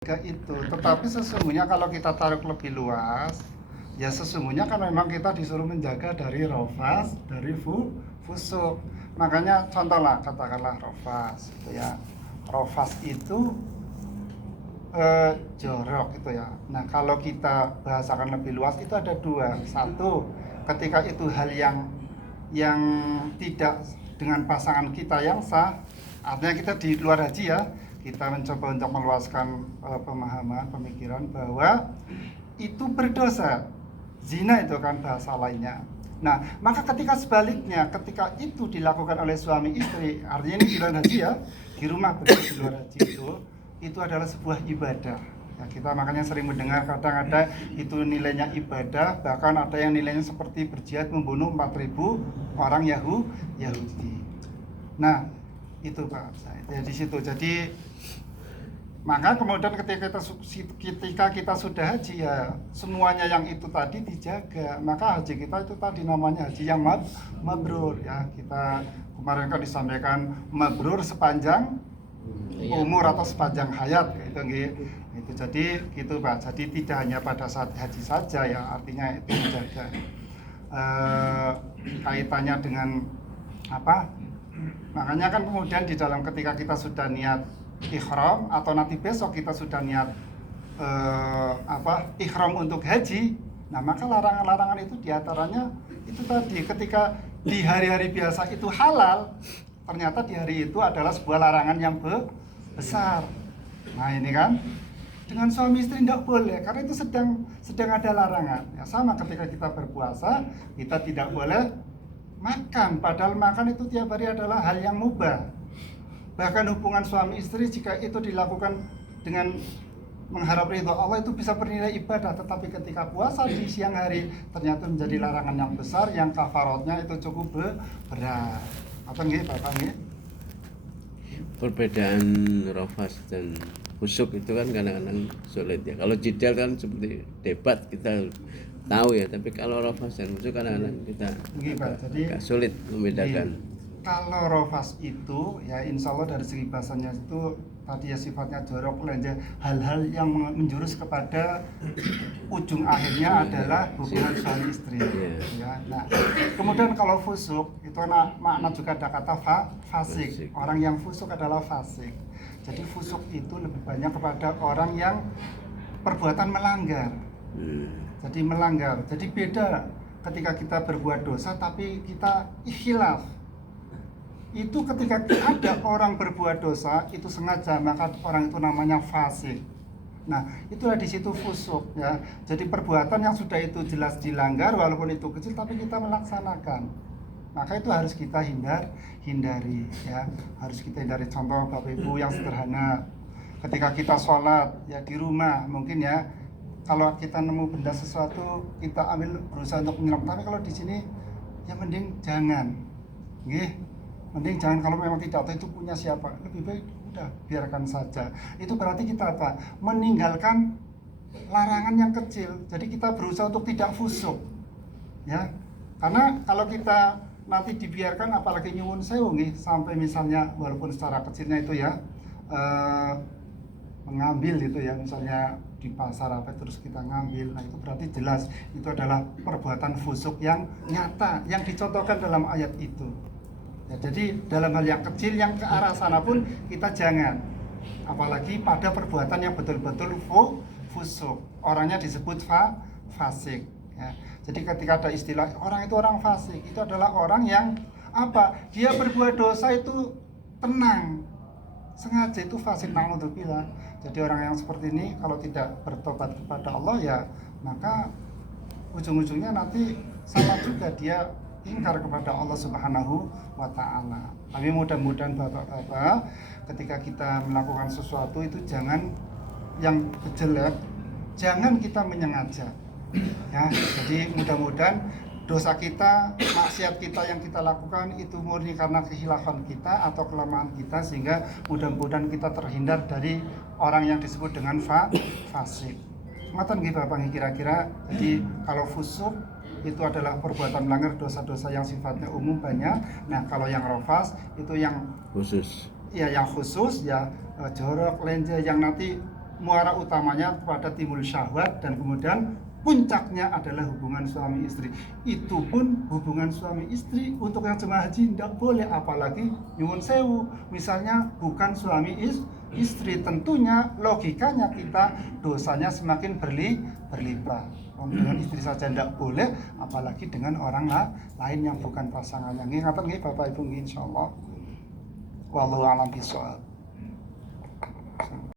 itu. Tetapi sesungguhnya kalau kita tarik lebih luas, ya sesungguhnya kan memang kita disuruh menjaga dari rofas, dari fusuk. Makanya contohlah katakanlah rofas itu ya. Rofas itu jorok itu ya. Nah, kalau kita bahasakan lebih luas itu ada dua. Satu, ketika itu hal yang tidak dengan pasangan kita yang sah, artinya kita di luar haji ya, kita mencoba untuk meluaskan pemahaman, pemikiran bahwa itu berdosa. Zina itu kan bahasa lainnya. Nah, maka ketika sebaliknya, ketika itu dilakukan oleh suami istri, artinya ini di luar haji ya, di rumah berarti di luar haji itu adalah sebuah ibadah. Ya, kita makanya sering mendengar kadang ada itu nilainya ibadah, bahkan ada yang nilainya seperti berjihad membunuh 4.000 orang Yahudi. Nah, itu Pak, ya di situ. Jadi maka kemudian ketika kita sudah haji ya semuanya yang itu tadi dijaga, maka haji kita itu tadi namanya haji yang mabrur ya. Kita kemarin kan disampaikan mabrur sepanjang umur atau sepanjang hayat gitu. Itu jadi gitu Pak. Jadi tidak hanya pada saat haji saja ya, artinya itu dijaga. Kaitannya dengan apa? Makanya kan kemudian di dalam ketika kita sudah niat ihram atau nanti besok kita sudah niat ihram untuk haji, nah maka larangan-larangan itu diantaranya itu tadi, ketika di hari-hari biasa itu halal, ternyata di hari itu adalah sebuah larangan yang besar. Nah ini kan dengan suami istri tidak boleh karena itu sedang ada larangan. Ya sama ketika kita berpuasa kita tidak boleh makan, padahal makan itu tiap hari adalah hal yang mubah. Bahkan hubungan suami istri jika itu dilakukan dengan mengharap ridho Allah itu bisa bernilai ibadah, tetapi ketika puasa di siang hari ternyata menjadi larangan yang besar yang kafaratnya itu cukup berat. Apa nggih Bapak nggih? Perbedaan rofas dan fusuk itu kan kadang-kadang sulit ya. Kalau jidal kan seperti debat kita tahu ya, tapi kalau rofas dan fusuk kadang-kadang kita agak sulit membedakan. Kalau rofas itu ya insya Allah dari segi bahasanya itu tadi ya sifatnya jorok lenja, hal-hal yang menjurus kepada ujung akhirnya adalah hubungan suami istri ya. Nah kemudian kalau fusuk itu makna juga ada kata fasik. Orang yang fusuk adalah fasik. Jadi fusuk itu lebih banyak kepada orang yang perbuatan melanggar. Jadi melanggar. Jadi beda ketika kita berbuat dosa tapi kita ikhilaf. Itu ketika ada orang berbuat dosa itu sengaja, maka orang itu namanya fasik. Nah itulah di situ fusuk ya. Jadi perbuatan yang sudah itu jelas dilanggar walaupun itu kecil tapi kita melaksanakan, maka itu harus kita hindari ya. Harus kita hindari. Contoh Bapak Ibu yang sederhana, ketika kita sholat ya di rumah mungkin ya, kalau kita nemu benda sesuatu kita ambil berusaha untuk menyelam, tapi kalau di sini ya mending jangan mending jangan. Kalau memang tidak tahu itu punya siapa, lebih baik udah biarkan saja. Itu berarti kita apa? Meninggalkan larangan yang kecil. Jadi kita berusaha untuk tidak fusuk ya. Karena kalau kita nanti dibiarkan, apalagi nyuwun sewu sampai misalnya walaupun secara kecilnya itu ya mengambil itu ya, misalnya di pasar apa terus kita ngambil, nah itu berarti jelas itu adalah perbuatan fusuk yang nyata yang dicontohkan dalam ayat itu. Ya, jadi dalam hal yang kecil yang ke arah sana pun kita jangan, apalagi pada perbuatan yang betul-betul fusuk, orangnya disebut fasik ya. Jadi ketika ada istilah orang itu orang fasik, itu adalah orang yang apa? Dia berbuat dosa itu tenang, sengaja, itu fasik, naudzubillah. Jadi orang yang seperti ini kalau tidak bertobat kepada Allah ya maka ujung-ujungnya nanti sama juga, dia ingkar kepada Allah Subhanahu wa Ta'ala. Tapi mudah-mudahan Bapak-bapak ketika kita melakukan sesuatu itu jangan yang jelek, jangan kita menyengaja ya. Jadi mudah-mudahan dosa kita, maksiat kita yang kita lakukan itu murni karena kehilafan kita atau kelemahan kita, sehingga mudah-mudahan kita terhindar dari orang yang disebut dengan fasik. Ngoten nggih Bapak kira-kira. Jadi kalau fusuk itu adalah perbuatan melanggar dosa-dosa yang sifatnya umum banyak. Nah kalau yang rofas itu yang khusus ya, yang khusus ya jorok lenje yang nanti muara utamanya pada timbul syahwat dan kemudian puncaknya adalah hubungan suami istri. Itu pun hubungan suami istri untuk yang jemaah haji tidak boleh, apalagi nyuwun sewu misalnya bukan suami istri, tentunya logikanya kita dosanya semakin berlipat. Dengan istri saja tidak boleh, apalagi dengan orang lain yang bukan pasangannya. Ngaten nggih Bapak Ibu insyaallah. Wallahu a'lam bishawab.